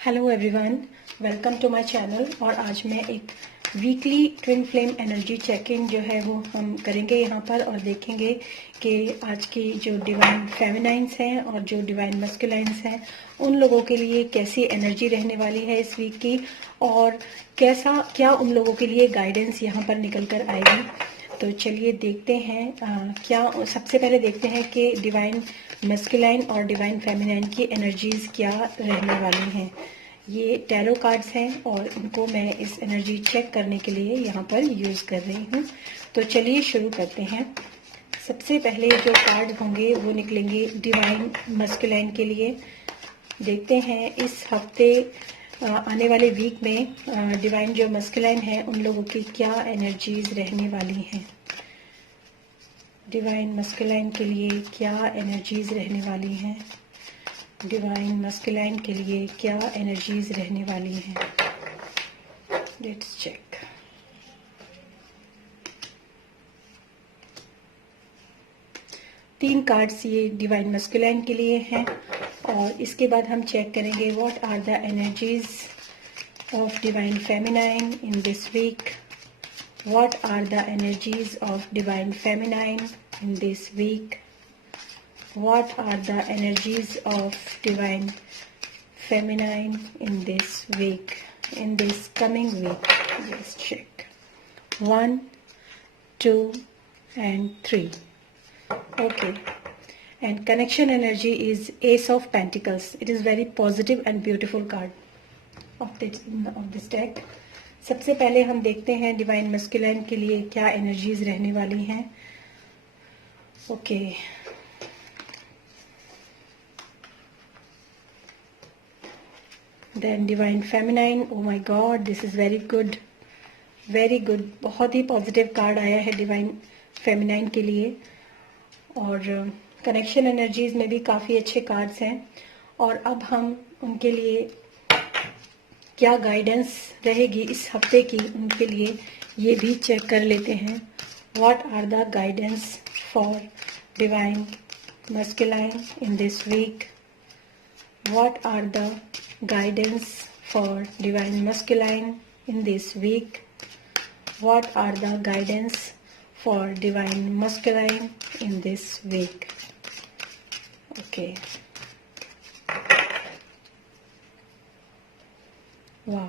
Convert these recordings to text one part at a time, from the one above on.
Hello everyone, welcome to my channel. और आज मैं एक weekly twin flame energy check in जो है वो हम करेंगे यहाँ पर और देखेंगे कि आज की जो डिवाइन फेमिनाइंस हैं और जो डिवाइन मस्कुलाइंस हैं उन लोगों के लिए कैसी एनर्जी रहने वाली है इस वीक की, और क्या उन लोगों के लिए गाइडेंस यहाँ पर निकल कर आएगी। तो चलिए देखते हैं सबसे पहले देखते हैं कि डिवाइन मस्कुलाइन और डिवाइन फेमिनाइन की एनर्जीज क्या रहने वाली हैं। ये टैरो कार्ड्स हैं और इनको मैं इस एनर्जी चेक करने के लिए यहाँ पर यूज़ कर रही हूँ। तो चलिए शुरू करते हैं। सबसे पहले जो कार्ड होंगे वो निकलेंगे डिवाइन मस्कुलाइन के लिए। देखते हैं इस हफ्ते आने वाले वीक में डिवाइन जो मस्कुलाइन है उन लोगों की क्या एनर्जीज रहने वाली हैं। डिवाइन मस्कुलाइन के लिए क्या एनर्जीज रहने वाली हैं। डिवाइन मस्कुलाइन के लिए क्या एनर्जीज रहने वाली हैं। Let's check. तीन कार्ड्स ये डिवाइन मस्कुलाइन के लिए हैं और इसके बाद हम चेक करेंगे what are the energies of divine feminine in this week. What are the energies of divine feminine in this week. What are the energies of divine feminine in this week, in this coming week? Let's check. 1, 2, and 3. Okay. And connection energy is Ace of Pentacles. It is very positive and beautiful card of this deck. सबसे पहले हम देखते हैं divine masculine के लिए क्या energies रहने वाली हैं। Okay then divine feminine. Oh my god, this is very good, very good. बहुत ही पॉजिटिव कार्ड आया है डिवाइन फेमिनाइन के लिए और कनेक्शन एनर्जीज में भी काफ़ी अच्छे कार्ड्स हैं। और अब हम उनके लिए क्या गाइडेंस रहेगी इस हफ्ते की उनके लिए ये भी चेक कर लेते हैं। What are the guidance for divine masculine in this week. What are the guidance for divine masculine in this week. What are the guidance for divine masculine in this week? Okay. Wow.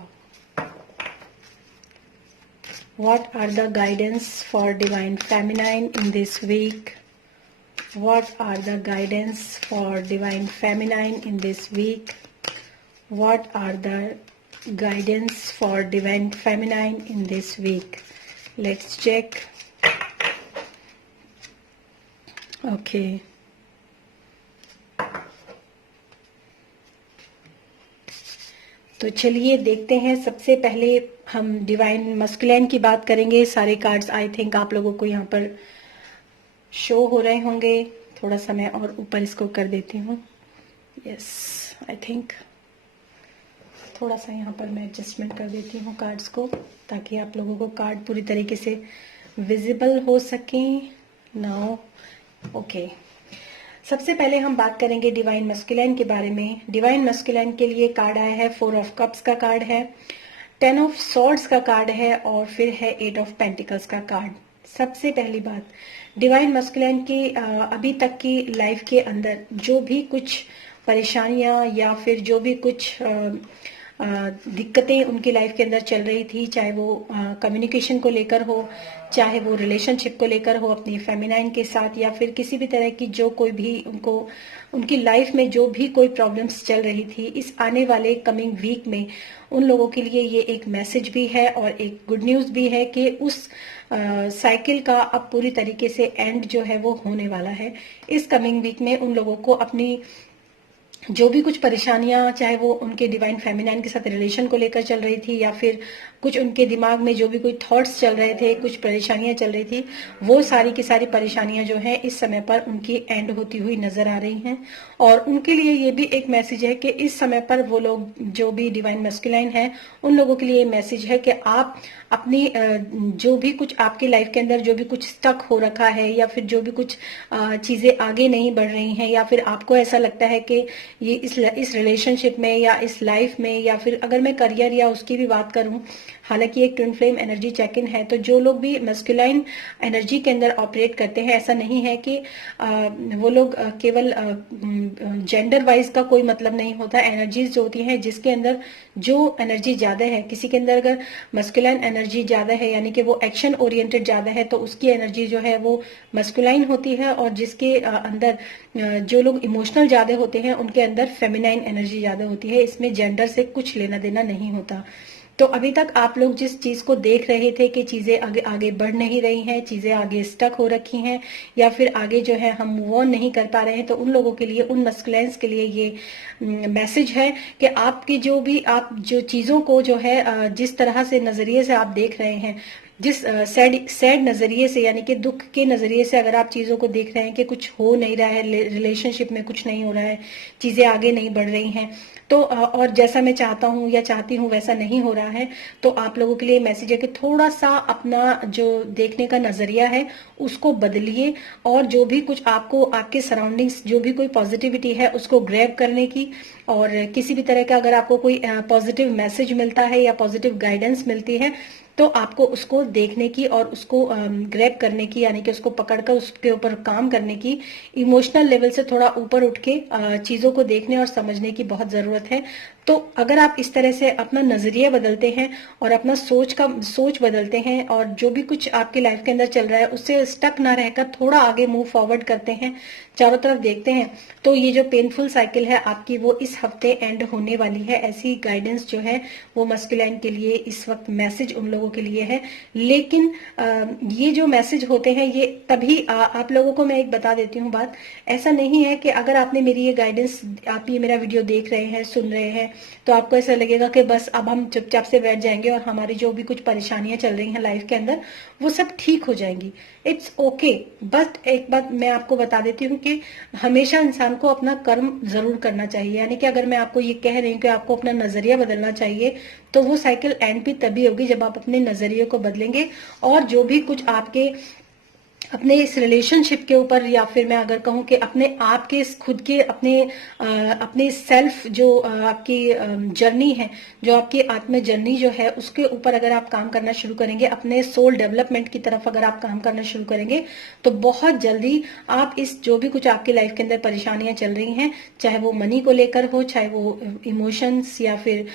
What are the guidance for divine feminine in this week? What are the guidance for divine feminine in this week? What are the guidance for divine feminine in this week? Let's check. Okay. तो चलिए देखते हैं। सबसे पहले हम divine masculine की बात करेंगे। सारे कार्ड्स आई थिंक आप लोगों को यहाँ पर शो हो रहे होंगे। थोड़ा सा मैं और ऊपर इसको कर देती हूँ। यस, आई थिंक थोड़ा सा यहाँ पर मैं एडजस्टमेंट कर देती हूँ कार्ड्स को ताकि आप लोगों को कार्ड पूरी तरीके से विजिबल हो सकें। नाउ ओके, सबसे पहले हम बात करेंगे डिवाइन मस्कुलाइन के बारे में। डिवाइन मस्कुलाइन के लिए कार्ड आया है 4 ऑफ कप्स का कार्ड है, 10 ऑफ सॉर्ड्स का कार्ड है और फिर है 8 ऑफ पेंटिकल्स का कार्ड। सबसे पहली बात, डिवाइन मस्कुलाइन की अभी तक की लाइफ के अंदर जो भी कुछ परेशानियां या फिर जो भी कुछ दिक्कतें उनकी लाइफ के अंदर चल रही थी, चाहे वो कम्युनिकेशन को लेकर हो, चाहे वो रिलेशनशिप को लेकर हो अपनी फेमिनाइन के साथ, या फिर किसी भी तरह की जो कोई भी उनकी लाइफ में जो भी कोई प्रॉब्लम्स चल रही थी, इस आने वाले कमिंग वीक में उन लोगों के लिए ये एक मैसेज भी है और एक गुड न्यूज भी है कि उस साइकिल का अब पूरी तरीके से एंड जो है वो होने वाला है। इस कमिंग वीक में उन लोगों को अपनी जो भी कुछ परेशानियां, चाहे वो उनके डिवाइन फेमिनाइन के साथ रिलेशन को लेकर चल रही थी या फिर कुछ उनके दिमाग में जो भी कोई थॉट्स चल रहे थे, कुछ परेशानियां चल रही थी, वो सारी की सारी परेशानियां जो है इस समय पर उनकी एंड होती हुई नजर आ रही हैं। और उनके लिए ये भी एक मैसेज है कि इस समय पर वो लोग जो भी डिवाइन मैस्कुलाइन है, उन लोगों के लिए मैसेज है कि आप अपनी जो भी कुछ आपकी लाइफ के अंदर जो भी कुछ स्टक हो रखा है, या फिर जो भी कुछ चीजें आगे नहीं बढ़ रही हैं, या फिर आपको ऐसा लगता है कि ये इस रिलेशनशिप में या इस लाइफ में, या फिर अगर मैं करियर या उसकी भी बात करूं, हालांकि एक twin flame energy check in है, तो जो लोग भी मस्कुलाइन एनर्जी के अंदर ऑपरेट करते हैं, ऐसा नहीं है कि वो लोग केवल जेंडर वाइज का कोई मतलब नहीं होता। एनर्जीज जो होती हैं, जिसके अंदर जो एनर्जी ज्यादा है, किसी के अंदर अगर मस्कुलाइन एनर्जी ज्यादा है, यानी कि वो एक्शन ओरिएंटेड ज्यादा है, तो उसकी एनर्जी जो है वो मस्कुलाइन होती है। और जिसके अंदर जो लोग इमोशनल ज्यादा होते हैं, उनके अंदर फेमिनाइन एनर्जी ज्यादा होती है। इसमें जेंडर से कुछ लेना देना नहीं होता। तो अभी तक आप लोग जिस चीज को देख रहे थे कि चीजें आगे आगे बढ़ नहीं रही हैं, चीजें आगे स्टक हो रखी हैं, या फिर आगे जो है हम मूव ऑन नहीं कर पा रहे हैं, तो उन लोगों के लिए, उन मस्कुलाइंस के लिए ये मैसेज है कि आपकी जो भी आप जो चीजों को जो है जिस तरह से नजरिए से आप देख रहे हैं, जिस सैड नजरिए से, यानी कि दुख के नजरिए से अगर आप चीजों को देख रहे हैं कि कुछ हो नहीं रहा है, रिलेशनशिप में कुछ नहीं हो रहा है, चीजें आगे नहीं बढ़ रही हैं, तो और जैसा मैं चाहता हूं या चाहती हूं वैसा नहीं हो रहा है, तो आप लोगों के लिए मैसेज है कि थोड़ा सा अपना जो देखने का नजरिया है उसको बदलिए, और जो भी कुछ आपको आपके सराउंडिंग्स जो भी कोई पॉजिटिविटी है उसको ग्रैब करने की, और किसी भी तरह का अगर आपको कोई पॉजिटिव मैसेज मिलता है या पॉजिटिव गाइडेंस मिलती है, तो आपको उसको देखने की और उसको ग्रैब करने की, यानी कि उसको पकड़कर उसके ऊपर काम करने की, इमोशनल लेवल से थोड़ा ऊपर उठ के चीजों को देखने और समझने की बहुत जरूरत है। तो अगर आप इस तरह से अपना नजरिया बदलते हैं और अपना सोच बदलते हैं, और जो भी कुछ आपकी लाइफ के अंदर चल रहा है उससे स्टक ना रहकर थोड़ा आगे मूव फॉरवर्ड करते हैं, चारों तरफ देखते हैं, तो ये जो पेनफुल साइकिल है आपकी, वो इस हफ्ते एंड होने वाली है। ऐसी गाइडेंस जो है वो मस्कुलाइन के लिए इस वक्त मैसेज उन लोगों के लिए है। लेकिन ये जो मैसेज होते हैं ये तभी आप लोगों को मैं एक बता देती हूँ बात, ऐसा नहीं है कि अगर आपने मेरी ये गाइडेंस, आप ये मेरा वीडियो देख रहे हैं, सुन रहे हैं, तो आपको ऐसा लगेगा कि बस अब हम चुपचाप से बैठ जाएंगे और हमारी जो भी कुछ परेशानियां चल रही हैं लाइफ के अंदर वो सब ठीक हो जाएंगी। It's okay. बट एक बात मैं आपको बता देती हूँ कि हमेशा इंसान को अपना कर्म जरूर करना चाहिए। यानी कि अगर मैं आपको ये कह रही हूँ कि आपको अपना नजरिया बदलना चाहिए, तो वो साइकिल एंड भी तभी होगी जब आप अपने नजरिए को बदलेंगे, और जो भी कुछ आपके अपने इस रिलेशनशिप के ऊपर, या फिर मैं अगर कहूं कि अपने आप के खुद के अपने सेल्फ जो आपकी जर्नी है, जो आपकी आत्म जर्नी जो है, उसके ऊपर अगर आप काम करना शुरू करेंगे, अपने सोल डेवलपमेंट की तरफ अगर आप काम करना शुरू करेंगे, तो बहुत जल्दी आप इस जो भी कुछ आपकी लाइफ के अंदर परेशानियां चल रही हैं, चाहे वो मनी को लेकर हो, चाहे वो इमोशंस या फिर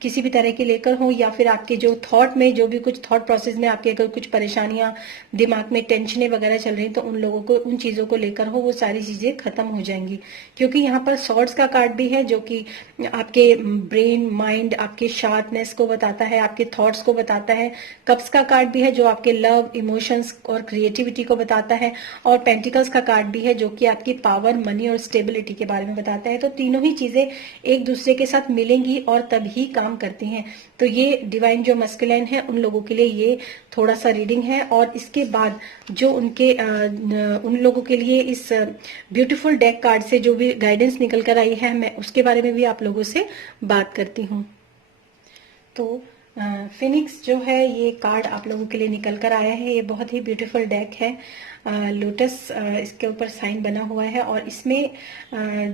किसी भी तरह के लेकर हो, या फिर आपके जो थॉट में जो भी कुछ थॉट प्रोसेस में आपके अगर कुछ परेशानियां, दिमाग में टेंशनें वगैरह चल रही, तो उन लोगों को उन चीजों को लेकर हो, वो सारी चीजें खत्म हो जाएंगी। क्योंकि यहाँ पर सॉर्ड्स का कार्ड भी है जो कि आपके ब्रेन, माइंड, आपके शार्पनेस को बताता है, आपके थॉट्स को बताता है। कप्स का कार्ड भी है जो आपके लव, इमोशंस और क्रिएटिविटी को बताता है, और पेंटिकल्स का कार्ड भी है जो कि आपकी पावर, मनी और स्टेबिलिटी के बारे में बताता है। तो तीनों ही चीजें एक दूसरे के साथ मिलेंगी और तभी काम करती हैं। तो ये डिवाइन जो मस्कुलाइन है उन लोगों के लिए ये थोड़ा सा रीडिंग है, और इसके बाद जो उनके उन लोगों के लिए इस ब्यूटीफुल डेक कार्ड से जो भी गाइडेंस निकल कर आई है, मैं उसके बारे में भी आप लोगों से बात करती हूँ। तो फिनिक्स जो है ये कार्ड आप लोगों के लिए निकल कर आया है। ये बहुत ही ब्यूटीफुल डेक है। लोटस इसके ऊपर साइन बना हुआ है, और इसमें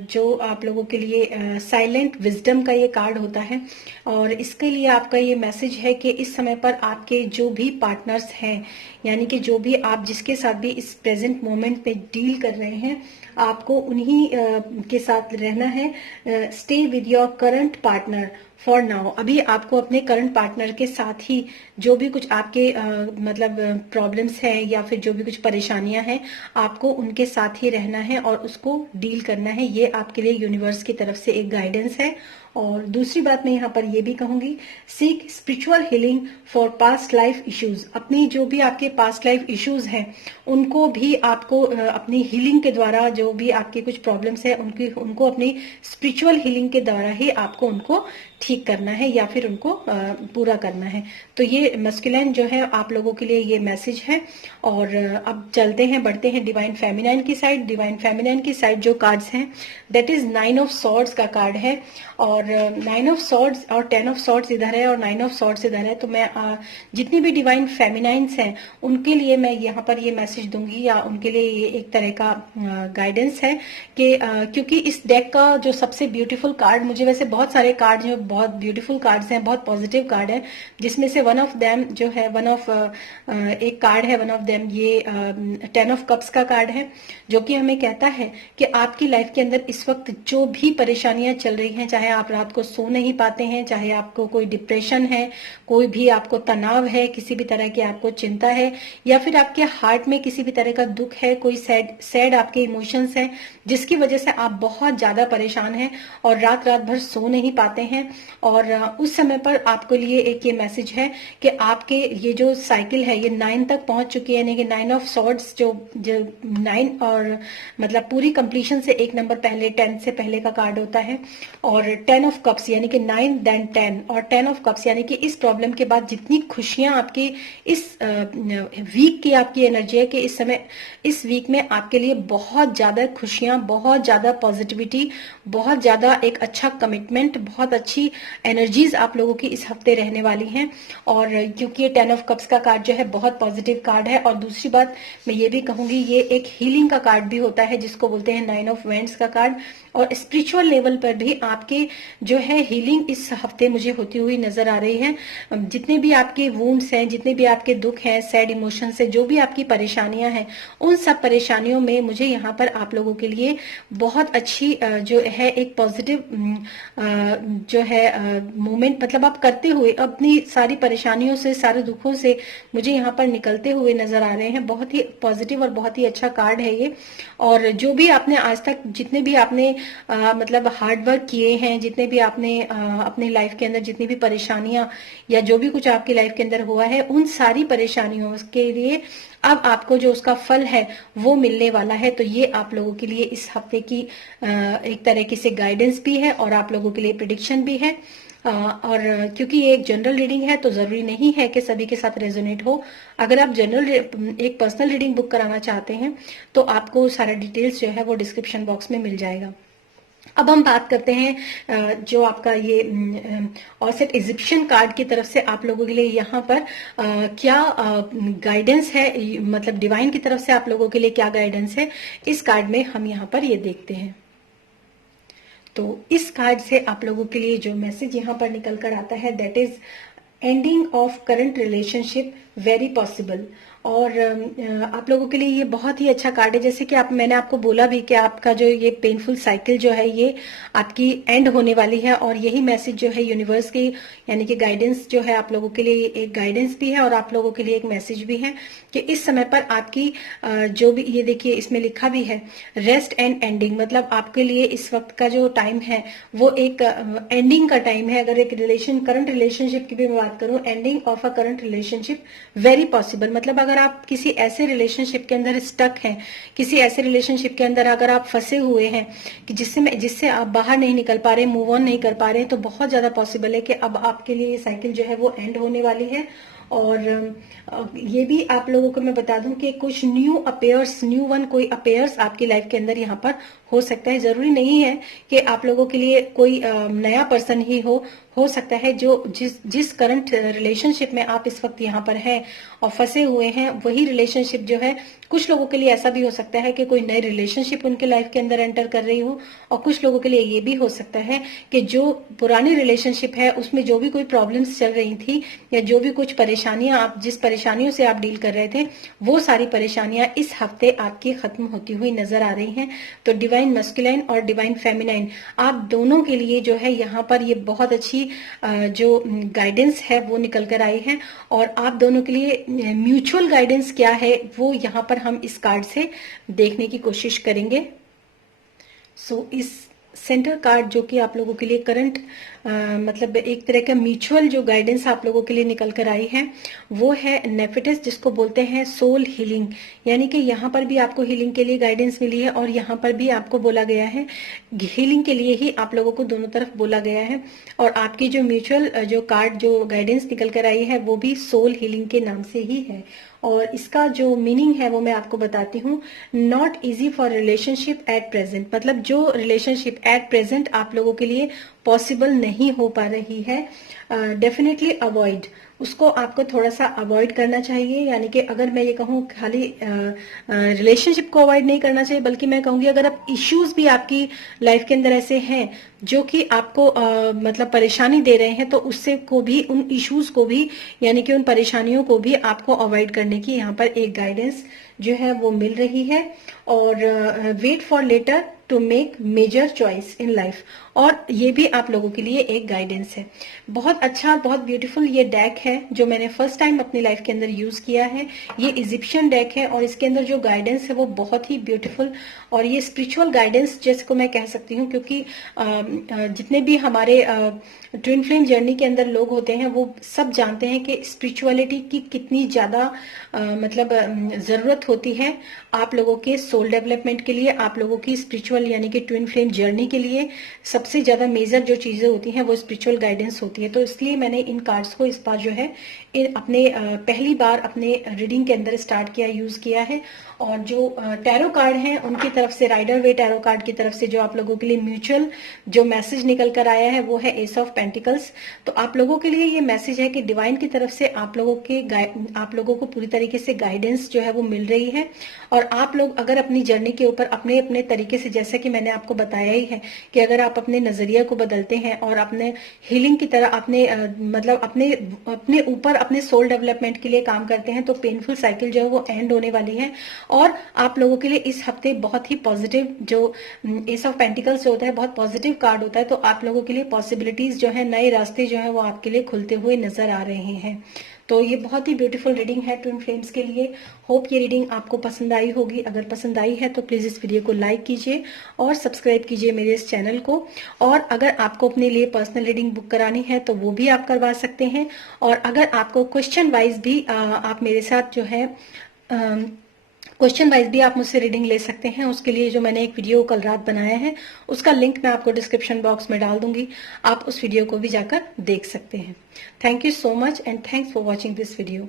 जो आप लोगों के लिए साइलेंट विजडम का ये कार्ड होता है, और इसके लिए आपका ये मैसेज है कि इस समय पर आपके जो भी पार्टनर्स हैं, यानी कि जो भी आप जिसके साथ भी इस प्रेजेंट मोमेंट में डील कर रहे हैं, आपको उन्हीं के साथ रहना है। Stay with your current partner for now. अभी आपको अपने करंट पार्टनर के साथ ही जो भी कुछ आपके मतलब प्रॉब्लम्स हैं या फिर जो भी कुछ परेशानियां हैं, आपको उनके साथ ही रहना है और उसको डील करना है। ये आपके लिए यूनिवर्स की तरफ से एक गाइडेंस है। और दूसरी बात मैं यहाँ पर ये भी कहूंगी, seek spiritual healing for past life issues. अपनी जो भी आपके पास्ट लाइफ इश्यूज हैं उनको भी आपको अपनी हीलिंग के द्वारा, जो भी आपके कुछ प्रॉब्लम्स है उनको अपनी स्पिरिचुअल हीलिंग के द्वारा ही आपको उनको ठीक ठीक करना है या फिर उनको पूरा करना है। तो ये मस्कुलिन जो है आप लोगों के लिए ये मैसेज है। और अब चलते हैं, बढ़ते हैं डिवाइन फेमिनाइन की साइड। डिवाइन फेमिनाइन की साइड जो कार्ड्स हैं दैट इज 9 ऑफ सॉर्ड्स का कार्ड है, और 9 ऑफ सॉर्ड्स और 10 ऑफ सॉर्ड्स इधर है और 9 ऑफ सॉर्ड्स इधर है। तो मैं जितनी भी डिवाइन फेमिनाइंस हैं उनके लिए मैं यहाँ पर ये मैसेज दूंगी, या उनके लिए ये एक तरह का गाइडेंस है कि क्योंकि इस डेक का जो सबसे ब्यूटीफुल कार्ड, मुझे वैसे बहुत सारे कार्ड जो बहुत ब्यूटीफुल कार्ड्स हैं, बहुत पॉजिटिव कार्ड है, जिसमें से वन ऑफ देम जो है एक कार्ड है, वन ऑफ देम ये 10 ऑफ कप्स का कार्ड है, जो कि हमें कहता है कि आपकी लाइफ के अंदर इस वक्त जो भी परेशानियां चल रही हैं, चाहे आप रात को सो नहीं पाते हैं, चाहे आपको कोई डिप्रेशन है, कोई भी आपको तनाव है, किसी भी तरह की आपको चिंता है, या फिर आपके हार्ट में किसी भी तरह का दुख है, कोई सैड आपके इमोशंस हैं जिसकी वजह से आप बहुत ज्यादा परेशान हैं और रात रात भर सो नहीं पाते हैं, और उस समय पर आपके लिए एक ये मैसेज है कि आपके ये जो साइकिल है ये 9 तक पहुंच चुकी है, यानी कि 9 ऑफ सॉर्ड्स जो 9 और मतलब पूरी कंप्लीशन से एक नंबर पहले 10 से पहले का कार्ड होता है, और 10 ऑफ कप्स यानी कि 9 देन 10 और 10 ऑफ कप्स यानी कि इस प्रॉब्लम के बाद जितनी खुशियां आपकी इस वीक की आपकी एनर्जी है कि इस समय इस वीक में आपके लिए बहुत ज्यादा खुशियां, बहुत ज्यादा पॉजिटिविटी, बहुत ज्यादा एक अच्छा कमिटमेंट, बहुत अच्छी एनर्जीज आप लोगों की इस हफ्ते रहने वाली हैं। और क्योंकि ये 10 ऑफ कप्स का कार्ड जो है बहुत पॉजिटिव कार्ड है, और दूसरी बात मैं ये भी कहूंगी ये एक हीलिंग का कार्ड भी होता है जिसको बोलते हैं 9 ऑफ वेंट्स का कार्ड, और स्पिरिचुअल लेवल पर भी आपके जो है हीलिंग इस हफ्ते मुझे होती हुई नजर आ रही है। जितने भी आपके वुंड्स हैं, जितने भी आपके दुख हैं, सैड इमोशंस है, जो भी आपकी परेशानियां हैं, उन सब परेशानियों में मुझे यहाँ पर आप लोगों के लिए बहुत अच्छी जो है एक पॉजिटिव जो है मूवमेंट, मतलब आप करते हुए अपनी सारी परेशानियों से, सारे दुखों से मुझे यहाँ पर निकलते हुए नजर आ रहे हैं। बहुत ही पॉजिटिव और बहुत ही अच्छा कार्ड है ये। और जो भी आपने आज तक जितने भी आपने मतलब हार्ड वर्क किए हैं, जितने भी आपने अपनी लाइफ के अंदर जितनी भी परेशानियां या जो भी कुछ आपकी लाइफ के अंदर हुआ है, उन सारी परेशानियों के लिए अब आपको जो उसका फल है वो मिलने वाला है। तो ये आप लोगों के लिए इस हफ्ते की एक तरीके से गाइडेंस भी है और आप लोगों के लिए प्रिडिक्शन भी है। और क्योंकि ये एक जनरल रीडिंग है तो जरूरी नहीं है कि सभी के साथ रेजोनेट हो। अगर आप जनरल एक पर्सनल रीडिंग बुक कराना चाहते हैं तो आपको सारा डिटेल्स जो है वो डिस्क्रिप्शन बॉक्स में मिल जाएगा। अब हम बात करते हैं जो आपका ये ऑसेट इजिप्शियन कार्ड की तरफ से आप लोगों के लिए यहाँ पर क्या गाइडेंस है, मतलब डिवाइन की तरफ से आप लोगों के लिए क्या गाइडेंस है, इस कार्ड में हम यहाँ पर ये देखते हैं। तो इस कार्ड से आप लोगों के लिए जो मैसेज यहाँ पर निकल कर आता है that is ending of current relationship very possible. और आप लोगों के लिए ये बहुत ही अच्छा कार्ड है। जैसे कि मैंने आपको बोला भी कि आपका जो ये पेनफुल साइकिल जो है ये आपकी एंड होने वाली है, और यही मैसेज जो है यूनिवर्स की यानी कि गाइडेंस जो है आप लोगों के लिए एक गाइडेंस भी है और आप लोगों के लिए एक मैसेज भी है कि इस समय पर आपकी जो भी ये देखिए इसमें लिखा भी है रेस्ट एंड एंडिंग, मतलब आपके लिए इस वक्त का जो टाइम है वो एक एंडिंग का टाइम है। अगर एक करंट रिलेशनशिप की भी मैं बात करूं, ending of a current relationship very possible, मतलब अगर आप किसी ऐसे रिलेशनशिप के अंदर स्टक हैं, किसी ऐसे रिलेशनशिप के अंदर अगर आप फंसे हुए हैं कि जिससे आप बाहर नहीं निकल पा रहे, मूव ऑन नहीं कर पा रहे हैं, तो बहुत ज्यादा पॉसिबल है कि अब आपके लिए ये साइकिल जो है वो एंड होने वाली है। और ये भी आप लोगों को मैं बता दूं कि कुछ न्यू वन कोई अपेयर्स आपकी लाइफ के अंदर यहाँ पर हो सकता है। जरूरी नहीं है कि आप लोगों के लिए कोई नया पर्सन ही हो सकता है जो जिस करंट रिलेशनशिप में आप इस वक्त यहाँ पर हैं और फंसे हुए हैं, वही रिलेशनशिप जो है कुछ लोगों के लिए ऐसा भी हो सकता है कि कोई नई रिलेशनशिप उनके लाइफ के अंदर एंटर कर रही हो, और कुछ लोगों के लिए ये भी हो सकता है कि जो पुरानी रिलेशनशिप है उसमें जो भी कोई प्रॉब्लम्स चल रही थी या जो भी कुछ परेशानियां आप जिस परेशानियों से आप डील कर रहे थे, वो सारी परेशानियां इस हफ्ते आपकी खत्म होती हुई नजर आ रही हैं। तो डिवाइन मस्कुलाइन और डिवाइन फेमिनाइन आप दोनों के लिए जो है यहाँ पर ये बहुत अच्छी जो गाइडेंस है वो निकल कर आई है। और आप दोनों के लिए म्यूचुअल गाइडेंस क्या है वो यहाँ पर हम इस कार्ड से देखने की कोशिश करेंगे। सो इस सेंटर कार्ड जो कि आप लोगों के लिए करंट मतलब एक तरह का म्यूचुअल जो गाइडेंस आप लोगों के लिए निकल कर आई है वो है नेफिटस, जिसको बोलते हैं सोल हीलिंग। यानी कि यहाँ पर भी आपको हीलिंग के लिए गाइडेंस मिली है और यहाँ पर भी आपको बोला गया है हीलिंग के लिए ही आप लोगों को दोनों तरफ बोला गया है। और आपकी जो म्यूचुअल जो कार्ड जो गाइडेंस निकल कर आई है वो भी सोल हीलिंग के नाम से ही है। और इसका जो मीनिंग है वो मैं आपको बताती हूँ। Not easy for relationship at present, मतलब जो रिलेशनशिप एट प्रेजेंट आप लोगों के लिए पॉसिबल नहीं हो पा रही है, डेफिनेटली अवॉइड, उसको आपको थोड़ा सा अवॉइड करना चाहिए। यानी कि अगर मैं ये कहूँ खाली रिलेशनशिप को अवॉइड नहीं करना चाहिए, बल्कि मैं कहूँगी अगर आप इश्यूज भी आपकी लाइफ के अंदर ऐसे हैं जो कि आपको मतलब परेशानी दे रहे हैं, तो उससे को भी, उन इश्यूज को भी, यानी कि उन परेशानियों को भी आपको अवॉइड करने की यहाँ पर एक गाइडेंस जो है वो मिल रही है। और wait for later to make major choice in life, और ये भी आप लोगों के लिए एक गाइडेंस है। बहुत अच्छा, बहुत ब्यूटीफुल ये डेक है जो मैंने फर्स्ट टाइम अपनी लाइफ के अंदर यूज किया है। ये इजिप्शियन डेक है और इसके अंदर जो गाइडेंस है वो बहुत ही ब्यूटीफुल, और ये स्पिरिचुअल गाइडेंस जैसे को मैं कह सकती हूँ, क्योंकि जितने भी हमारे ट्विन फ्लेम जर्नी के अंदर लोग होते हैं वो सब जानते हैं कि स्पिरिचुअलिटी की कितनी ज्यादा मतलब जरूरत होती है आप लोगों के सोल डेवलपमेंट के लिए, आप लोगों की स्पिरिचुअल यानी कि ट्विन फ्लेम जर्नी के लिए सबसे ज्यादा मेजर जो चीजें होती हैं वो स्पिरिचुअल गाइडेंस होती है। तो इसलिए मैंने इन कार्ड्स को इस बार जो है अपने पहली बार अपने रीडिंग के अंदर स्टार्ट किया, यूज किया है। और जो टैरो कार्ड हैं उनकी तरफ से, राइडर वे टैरो कार्ड की तरफ से जो आप लोगों के लिए म्यूचुअल जो मैसेज निकल कर आया है वो है एस ऑफ पेंटिकल्स। तो आप लोगों के लिए ये मैसेज है कि डिवाइन की तरफ से आप लोगों को पूरी तरीके से गाइडेंस जो है वो मिल रही है। और आप लोग अगर अपनी जर्नी के ऊपर अपने अपने तरीके से, जैसा कि मैंने आपको बताया ही है कि अगर आप अपने नजरिया को बदलते हैं और अपने हीलिंग की तरह अपने मतलब अपने ऊपर अपने सोल डेवलपमेंट के लिए काम करते हैं, तो पेनफुल साइकिल जो है वो एंड होने वाली है। और आप लोगों के लिए इस हफ्ते बहुत ही पॉजिटिव, जो एस ऑफ पेंटिकल्स होता है बहुत पॉजिटिव कार्ड होता है, तो आप लोगों के लिए पॉसिबिलिटीज जो है, नए रास्ते जो है वो आपके लिए खुलते हुए नजर आ रहे हैं। तो ये बहुत ही ब्यूटीफुल रीडिंग है ट्विन फ्लेम्स के लिए। होप ये रीडिंग आपको पसंद आई होगी। अगर पसंद आई है तो प्लीज इस वीडियो को लाइक कीजिए और सब्सक्राइब कीजिए मेरे इस चैनल को। और अगर आपको अपने लिए पर्सनल रीडिंग बुक करानी है तो वो भी आप करवा सकते हैं। और अगर आपको क्वेश्चन वाइज भी आप मेरे साथ जो है क्वेश्चन वाइज भी आप मुझसे रीडिंग ले सकते हैं। उसके लिए जो मैंने एक वीडियो कल रात बनाया है उसका लिंक मैं आपको डिस्क्रिप्शन बॉक्स में डाल दूंगी, आप उस वीडियो को भी जाकर देख सकते हैं। Thank you so much and thanks for watching this video.